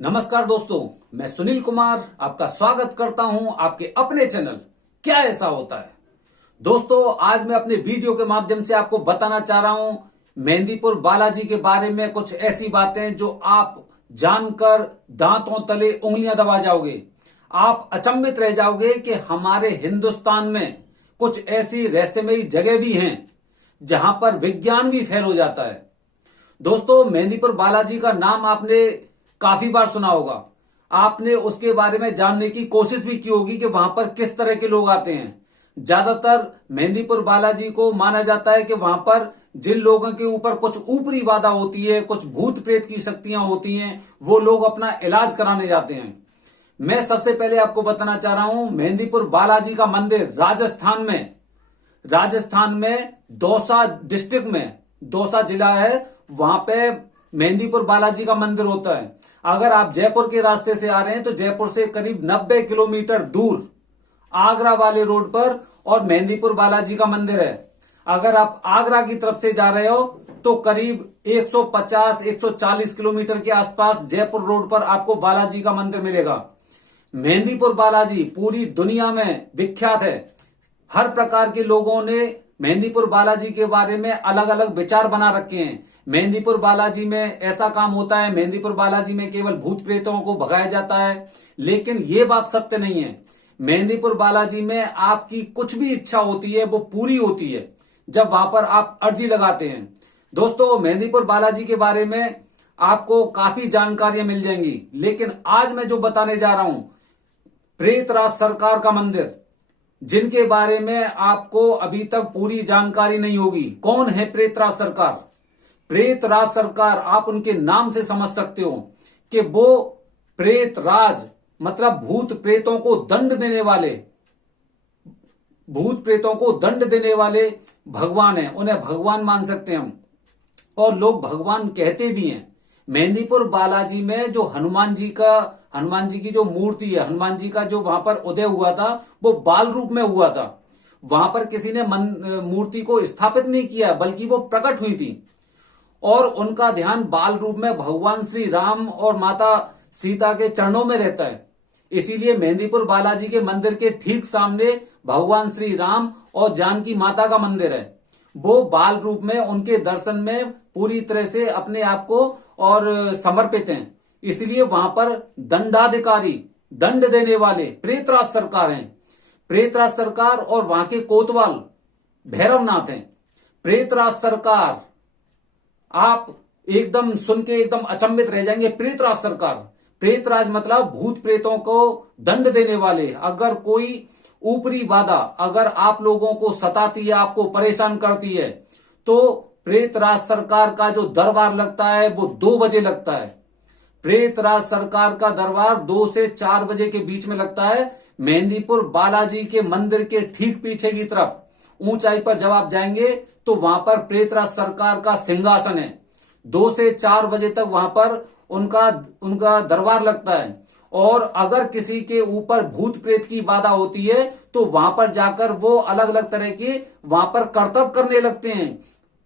नमस्कार दोस्तों, मैं सुनील कुमार आपका स्वागत करता हूं आपके अपने चैनल क्या ऐसा होता है। दोस्तों, आज मैं अपने वीडियो के माध्यम से आपको बताना चाह रहा हूं मेहंदीपुर बालाजी के बारे में कुछ ऐसी बातें जो आप जानकर दांतों तले उंगलियां दबा जाओगे। आप अचंभित रह जाओगे कि हमारे हिंदुस्तान में कुछ ऐसी रहस्यमयी जगह भी हैं जहां पर विज्ञान भी फेल हो जाता है। दोस्तों, मेहंदीपुर बालाजी का नाम आपने काफी बार सुना होगा। आपने उसके बारे में जानने की कोशिश भी की होगी कि वहां पर किस तरह के लोग आते हैं। ज्यादातर मेहंदीपुर बालाजी को माना जाता है कि वहां पर जिन लोगों के ऊपर कुछ ऊपरी बाधा होती है, कुछ भूत प्रेत की शक्तियां होती हैं, वो लोग अपना इलाज कराने जाते हैं। मैं सबसे पहले आपको बताना चाह रहा हूं मेहंदीपुर बालाजी का मंदिर राजस्थान में दौसा डिस्ट्रिक्ट में, दौसा जिला है, वहां पे मेहंदीपुर बालाजी का मंदिर होता है। अगर आप जयपुर के रास्ते से आ रहे हैं तो जयपुर से करीब 90 किलोमीटर दूर आगरा वाले रोड पर और मेहंदीपुर बालाजी का मंदिर है। अगर आप आगरा की तरफ से जा रहे हो तो करीब 150-140 किलोमीटर के आसपास जयपुर रोड पर आपको बालाजी का मंदिर मिलेगा। मेहंदीपुर बालाजी पूरी दुनिया में विख्यात है। हर प्रकार के लोगों ने मेहंदीपुर बालाजी के बारे में अलग अलग विचार बना रखे हैं। मेहंदीपुर बालाजी में ऐसा काम होता है, मेहंदीपुर बालाजी में केवल भूत प्रेतों को भगाया जाता है, लेकिन यह बात सत्य नहीं है। मेहंदीपुर बालाजी में आपकी कुछ भी इच्छा होती है वो पूरी होती है जब वहां पर आप अर्जी लगाते हैं। दोस्तों, मेहंदीपुर बालाजी के बारे में आपको काफी जानकारियां मिल जाएंगी, लेकिन आज मैं जो बताने जा रहा हूं प्रेतराज सरकार का मंदिर, जिनके बारे में आपको अभी तक पूरी जानकारी नहीं होगी। कौन है प्रेतराज सरकार? प्रेतराज सरकार आप उनके नाम से समझ सकते हो कि वो प्रेतराज मतलब भूत प्रेतों को दंड देने वाले भगवान हैं। उन्हें भगवान मान सकते हैं हम, और लोग भगवान कहते भी हैं। मेहंदीपुर बालाजी में जो हनुमान जी की जो मूर्ति है, हनुमान जी का जो वहां पर उदय हुआ था वो बाल रूप में हुआ था। वहां पर किसी ने मूर्ति को स्थापित नहीं किया, बल्कि वो प्रकट हुई थी और उनका ध्यान बाल रूप में भगवान श्री राम और माता सीता के चरणों में रहता है। इसीलिए मेहंदीपुर बालाजी के मंदिर के ठीक सामने भगवान श्री राम और जानकी माता का मंदिर है। वो बाल रूप में उनके दर्शन में पूरी तरह से अपने आप को और समर्पित हैं। इसलिए वहां पर दंडाधिकारी, दंड देने वाले प्रेतराज सरकार हैं। प्रेतराज सरकार और वहां के कोतवाल भैरवनाथ हैं। प्रेतराज सरकार आप एकदम सुन के एकदम अचंभित रह जाएंगे। प्रेतराज सरकार, प्रेतराज मतलब भूत प्रेतों को दंड देने वाले। अगर कोई ऊपरी बाधा अगर आप लोगों को सताती है, आपको परेशान करती है, तो प्रेतराज सरकार का जो दरबार लगता है वो 2 बजे लगता है। प्रेतराज सरकार का दरबार 2 से 4 बजे के बीच में लगता है। मेहंदीपुर बालाजी के मंदिर के ठीक पीछे की तरफ ऊंचाई पर जब आप जाएंगे तो वहां पर प्रेतराज सरकार का सिंहासन है। 2 से 4 बजे तक वहां पर उनका दरबार लगता है। और अगर किसी के ऊपर भूत प्रेत की बाधा होती है तो वहां पर जाकर वो अलग अलग तरह के वहां पर करतब करने लगते हैं।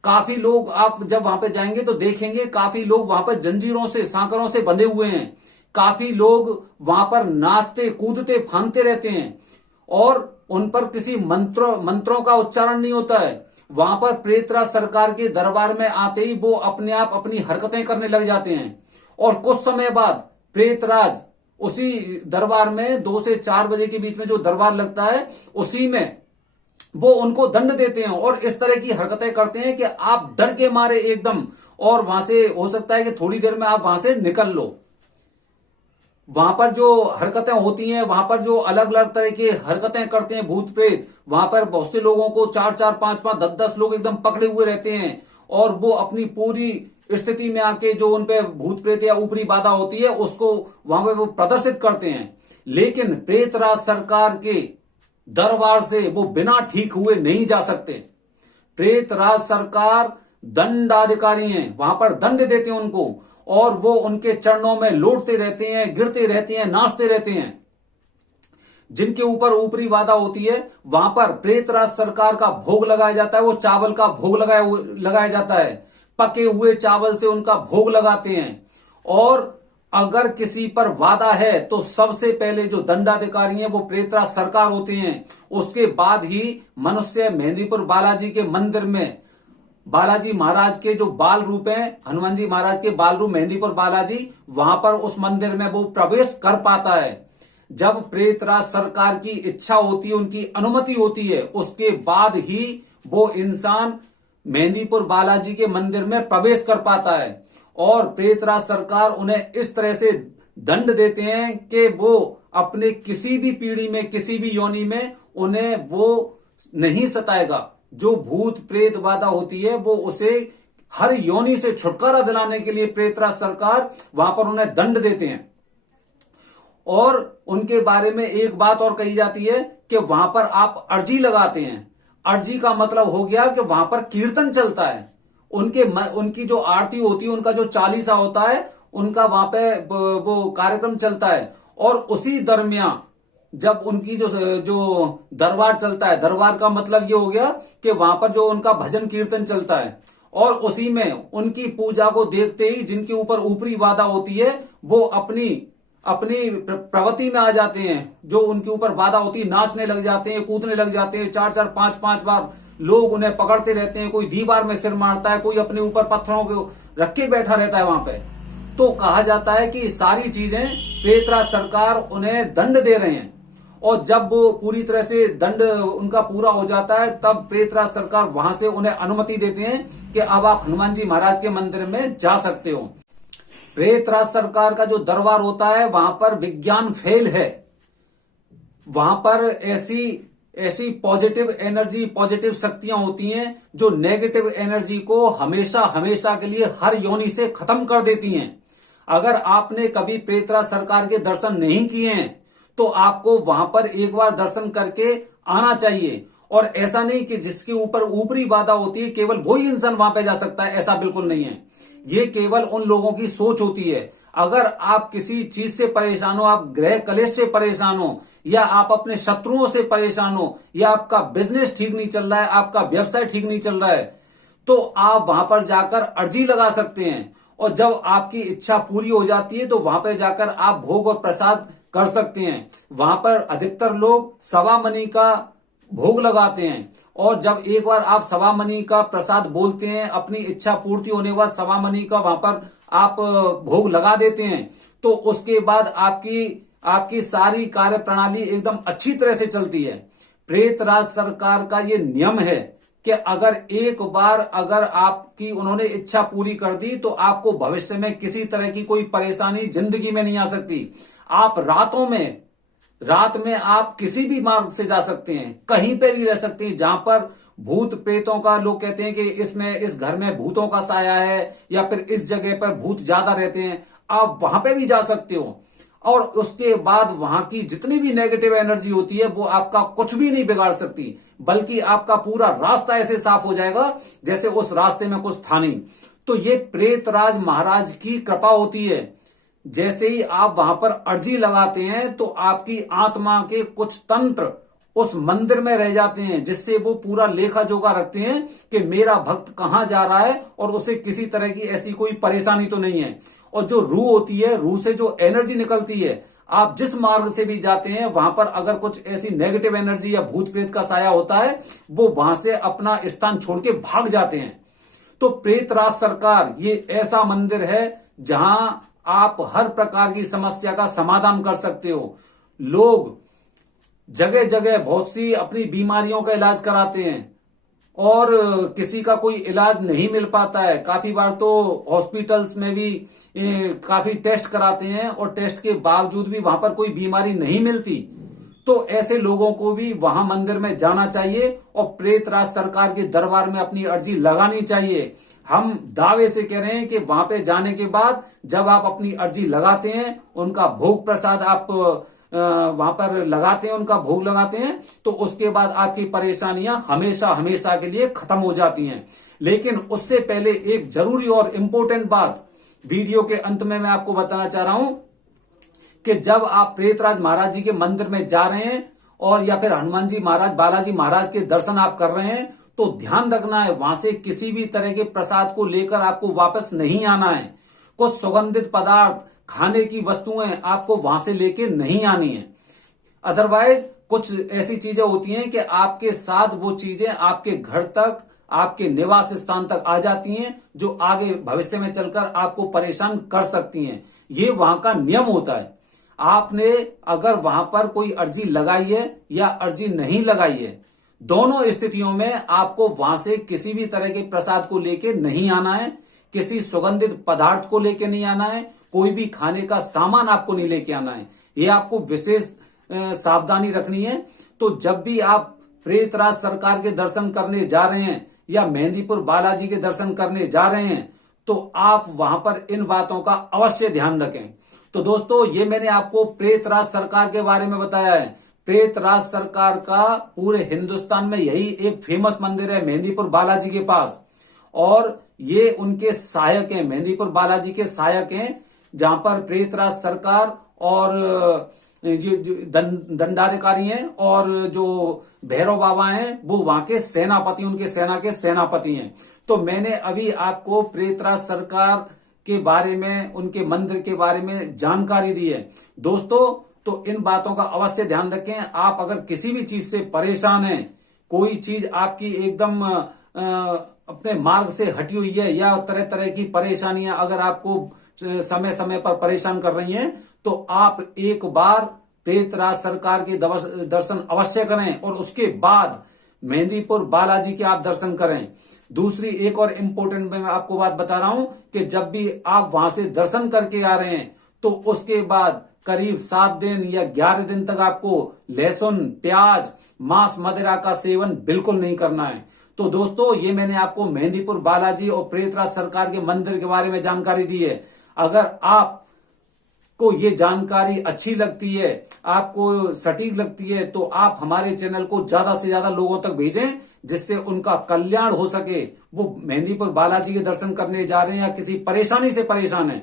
काफी लोग, आप जब वहां पर जाएंगे तो देखेंगे काफी लोग वहां पर जंजीरों से, सांकरों से बंधे हुए हैं। काफी लोग वहां पर नाचते कूदते फांदते रहते हैं और उन पर किसी मंत्रों का उच्चारण नहीं होता है। वहां पर प्रेतराज सरकार के दरबार में आते ही वो अपने आप अपनी हरकतें करने लग जाते हैं और कुछ समय बाद प्रेतराज उसी दरबार में 2 से 4 बजे के बीच में जो दरबार लगता है उसी में वो उनको दंड देते हैं और इस तरह की हरकतें करते हैं कि आप डर के मारे एकदम, और वहां से हो सकता है कि थोड़ी देर में आप वहां से निकल लो। वहां पर जो हरकतें होती हैं, वहां पर जो अलग अलग तरह की हरकतें करते हैं भूत प्रेत, वहां पर बहुत से लोगों को 4-4, 5-5, 10-10 लोग एकदम पकड़े हुए रहते हैं और वो अपनी पूरी स्थिति में आके जो उनपे भूत प्रेत या ऊपरी बाधा होती है उसको वहां पर वो प्रदर्शित करते हैं। लेकिन प्रेतराज सरकार के दरबार से वो बिना ठीक हुए नहीं जा सकते। प्रेतराज सरकार दंडाधिकारी हैं, वहां पर दंड देते हैं उनको और वो उनके चरणों में लौटते रहते हैं, गिरते रहते हैं, नाचते रहते हैं। जिनके ऊपर ऊपरी बाधा होती है वहां पर प्रेतराज सरकार का भोग लगाया जाता है। वो चावल का भोग लगाया जाता है। पके हुए चावल से उनका भोग लगाते हैं और अगर किसी पर वादा है तो सबसे पहले जो दंडाधिकारी हैं वो प्रेतराज सरकार होते हैं। उसके बाद ही मनुष्य मेहंदीपुर बालाजी के मंदिर में बालाजी महाराज के जो बाल रूप हैं, हनुमान जी महाराज के बाल रूप मेहंदीपुर बालाजी, वहां पर उस मंदिर में वो प्रवेश कर पाता है। जब प्रेतराज सरकार की इच्छा होती है, उनकी अनुमति होती है, उसके बाद ही वो इंसान मेहंदीपुर बालाजी के मंदिर में प्रवेश कर पाता है। और प्रेतराज सरकार उन्हें इस तरह से दंड देते हैं कि वो अपने किसी भी पीढ़ी में, किसी भी योनि में उन्हें वो नहीं सताएगा। जो भूत प्रेत बाधा होती है वो उसे हर योनि से छुटकारा दिलाने के लिए प्रेतराज सरकार वहां पर उन्हें दंड देते हैं। और उनके बारे में एक बात और कही जाती है कि वहां पर आप अर्जी लगाते हैं। अर्जी का मतलब हो गया कि वहां पर कीर्तन चलता है। उनकी जो आरती होती है, उनका जो चालीसा होता है, उनका वहां पे वो कार्यक्रम चलता है। और उसी दरमियान जब उनकी जो दरबार चलता है, दरबार का मतलब ये हो गया कि वहां पर जो उनका भजन कीर्तन चलता है, और उसी में उनकी पूजा को देखते ही जिनके ऊपर ऊपरी बाधा होती है वो अपनी प्रवृत्ति में आ जाते हैं। जो उनके ऊपर बाधा होती है, नाचने लग जाते हैं, कूदने लग जाते हैं। 4-4, 5-5 बार लोग उन्हें पकड़ते रहते हैं। कोई दीवार में सिर मारता है, कोई अपने ऊपर पत्थरों को रख के बैठा रहता है वहां पे। तो कहा जाता है कि सारी चीजें प्रेतराज सरकार उन्हें दंड दे रहे हैं। और जब वो पूरी तरह से दंड उनका पूरा हो जाता है, तब प्रेतराज सरकार वहां से उन्हें अनुमति देते हैं कि अब आप हनुमान जी महाराज के मंदिर में जा सकते हो। प्रेतराज सरकार का जो दरबार होता है वहां पर विज्ञान फेल है। वहां पर ऐसी पॉजिटिव एनर्जी, पॉजिटिव शक्तियां होती हैं जो नेगेटिव एनर्जी को हमेशा हमेशा के लिए हर योनि से खत्म कर देती हैं। अगर आपने कभी प्रेतराज सरकार के दर्शन नहीं किए हैं तो आपको वहां पर एक बार दर्शन करके आना चाहिए। और ऐसा नहीं कि जिसके ऊपर ऊपरी बाधा होती है केवल वही इंसान वहां पे जा सकता है, ऐसा बिल्कुल नहीं है। ये केवल उन लोगों की सोच होती है। अगर आप किसी चीज से परेशान हो, आप ग्रह कलेश से परेशान हो, या आप अपने शत्रुओं से परेशान हो, या आपका बिजनेस ठीक नहीं चल रहा है, आपका व्यवसाय ठीक नहीं चल रहा है, तो आप वहां पर जाकर अर्जी लगा सकते हैं। और जब आपकी इच्छा पूरी हो जाती है तो वहां पर जाकर आप भोग और प्रसाद कर सकते हैं। वहां पर अधिकतर लोग सवा मनी का भोग लगाते हैं। और जब एक बार आप सवा मनी का प्रसाद बोलते हैं, अपनी इच्छा पूर्ति होने के बाद सवा मनी का वहां पर आप भोग लगा देते हैं, तो उसके बाद आपकी सारी कार्य प्रणाली एकदम अच्छी तरह से चलती है। प्रेतराज सरकार का ये नियम है कि अगर एक बार आपकी उन्होंने इच्छा पूरी कर दी तो आपको भविष्य में किसी तरह की कोई परेशानी जिंदगी में नहीं आ सकती। आप रात में आप किसी भी मार्ग से जा सकते हैं, कहीं पे भी रह सकते हैं। जहां पर भूत प्रेतों का, लोग कहते हैं कि इस घर में भूतों का साया है, या फिर इस जगह पर भूत ज्यादा रहते हैं, आप वहां पे भी जा सकते हो। और उसके बाद वहां की जितनी भी नेगेटिव एनर्जी होती है वो आपका कुछ भी नहीं बिगाड़ सकती, बल्कि आपका पूरा रास्ता ऐसे साफ हो जाएगा जैसे उस रास्ते में कुछ था नहीं। तो ये प्रेतराज महाराज की कृपा होती है। जैसे ही आप वहां पर अर्जी लगाते हैं तो आपकी आत्मा के कुछ तंत्र उस मंदिर में रह जाते हैं, जिससे वो पूरा लेखा जोखा रखते हैं कि मेरा भक्त कहां जा रहा है और उसे किसी तरह की ऐसी कोई परेशानी तो नहीं है। और जो रूह होती है, रूह से जो एनर्जी निकलती है, आप जिस मार्ग से भी जाते हैं वहां पर अगर कुछ ऐसी नेगेटिव एनर्जी या भूत प्रेत का साया होता है, वो वहां से अपना स्थान छोड़ के भाग जाते हैं। तो प्रेतराज सरकार ये ऐसा मंदिर है जहां आप हर प्रकार की समस्या का समाधान कर सकते हो। लोग जगह जगह बहुत सी अपनी बीमारियों का इलाज कराते हैं और किसी का कोई इलाज नहीं मिल पाता है। काफी बार तो हॉस्पिटल्स में भी काफी टेस्ट कराते हैं और टेस्ट के बावजूद भी वहां पर कोई बीमारी नहीं मिलती। तो ऐसे लोगों को भी वहां मंदिर में जाना चाहिए और प्रेतराज सरकार के दरबार में अपनी अर्जी लगानी चाहिए। हम दावे से कह रहे हैं कि वहां पे जाने के बाद जब आप अपनी अर्जी लगाते हैं, उनका भोग प्रसाद आप वहां पर लगाते हैं, उनका भोग लगाते हैं, तो उसके बाद आपकी परेशानियां हमेशा हमेशा के लिए खत्म हो जाती हैं। लेकिन उससे पहले एक जरूरी और इंपॉर्टेंट बात वीडियो के अंत में मैं आपको बताना चाह रहा हूं कि जब आप प्रेतराज महाराज जी के मंदिर में जा रहे हैं और या फिर हनुमान जी महाराज, बालाजी महाराज के दर्शन आप कर रहे हैं, तो ध्यान रखना है वहां से किसी भी तरह के प्रसाद को लेकर आपको वापस नहीं आना है। कुछ सुगंधित पदार्थ, खाने की वस्तुएं आपको वहां से लेके नहीं आनी है। अदरवाइज कुछ ऐसी चीजें होती हैं कि आपके साथ वो चीजें आपके घर तक, आपके निवास स्थान तक आ जाती हैं, जो आगे भविष्य में चलकर आपको परेशान कर सकती हैं। ये वहां का नियम होता है। आपने अगर वहां पर कोई अर्जी लगाई है या अर्जी नहीं लगाई है, दोनों स्थितियों में आपको वहां से किसी भी तरह के प्रसाद को लेके नहीं आना है, किसी सुगंधित पदार्थ को लेके नहीं आना है, कोई भी खाने का सामान आपको नहीं लेके आना है। ये आपको विशेष सावधानी रखनी है। तो जब भी आप प्रेतराज सरकार के दर्शन करने जा रहे हैं या मेहंदीपुर बालाजी के दर्शन करने जा रहे हैं, तो आप वहां पर इन बातों का अवश्य ध्यान रखें। तो दोस्तों, ये मैंने आपको प्रेतराज सरकार के बारे में बताया है। प्रेतराज सरकार का पूरे हिंदुस्तान में यही एक फेमस मंदिर है, मेहंदीपुर बालाजी के पास। और ये उनके सहायक हैं, मेहंदीपुर बालाजी के सहायक हैं, जहां पर प्रेतराज सरकार और जो दंडाधिकारी हैं और जो भैरव बाबा हैं वो वहां के सेनापति, उनके सेना के सेनापति हैं। तो मैंने अभी आपको प्रेतराज सरकार के बारे में, उनके मंदिर के बारे में जानकारी दी है। दोस्तों, तो इन बातों का अवश्य ध्यान रखें। आप अगर किसी भी चीज से परेशान हैं, कोई चीज आपकी एकदम अपने मार्ग से हटी हुई है या तरह तरह की परेशानियां अगर आपको समय समय पर परेशान कर रही हैं, तो आप एक बार प्रेतराज सरकार के दर्शन अवश्य करें और उसके बाद मेहंदीपुर बालाजी के आप दर्शन करें। दूसरी एक और इम्पोर्टेंट मैं आपको बात बता रहा हूं कि जब भी आप वहां से दर्शन करके आ रहे हैं, तो उसके बाद करीब 7 दिन या 11 दिन तक आपको लहसुन, प्याज, मांस, मदिरा का सेवन बिल्कुल नहीं करना है। तो दोस्तों, ये मैंने आपको मेहंदीपुर बालाजी और प्रेतराज सरकार के मंदिर के बारे में जानकारी दी है। अगर आपको ये जानकारी अच्छी लगती है, आपको सटीक लगती है, तो आप हमारे चैनल को ज्यादा से ज्यादा लोगों तक भेजें, जिससे उनका कल्याण हो सके। वो मेहंदीपुर बालाजी के दर्शन करने जा रहे हैं या किसी परेशानी से परेशान है,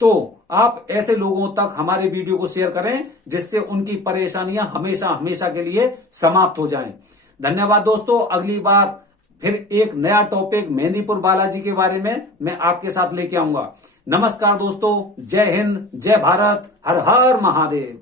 तो आप ऐसे लोगों तक हमारे वीडियो को शेयर करें, जिससे उनकी परेशानियां हमेशा हमेशा के लिए समाप्त हो जाएं। धन्यवाद दोस्तों। अगली बार फिर एक नया टॉपिक मेहंदीपुर बालाजी के बारे में मैं आपके साथ लेके आऊंगा। नमस्कार दोस्तों, जय हिंद, जय भारत, हर हर महादेव।